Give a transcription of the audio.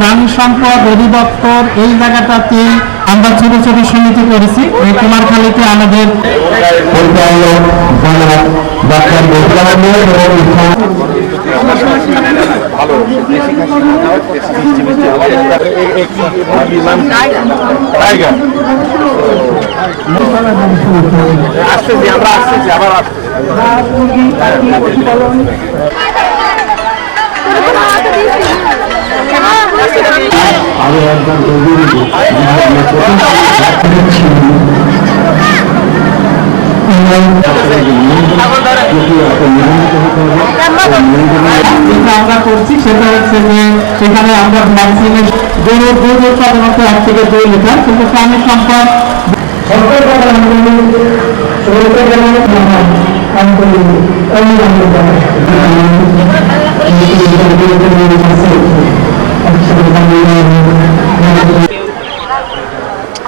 প্রাণী সম্পদ অধিদপ্তর এই জায়গাটাতে আমরা ছোট ছোট সমিতি করেছি। এই কুমারখালীতে আমাদের পরিচালক জনাব ডাক্তার বসির আহমেদ প্রতিনিধি যেটা আমরা করছি সেখানে আমরা ভ্যাকসিনের গরুর দুধ উৎপাদন হচ্ছে এক থেকে দুই লিটার কিন্তু প্রাণী সম্পদ সরকার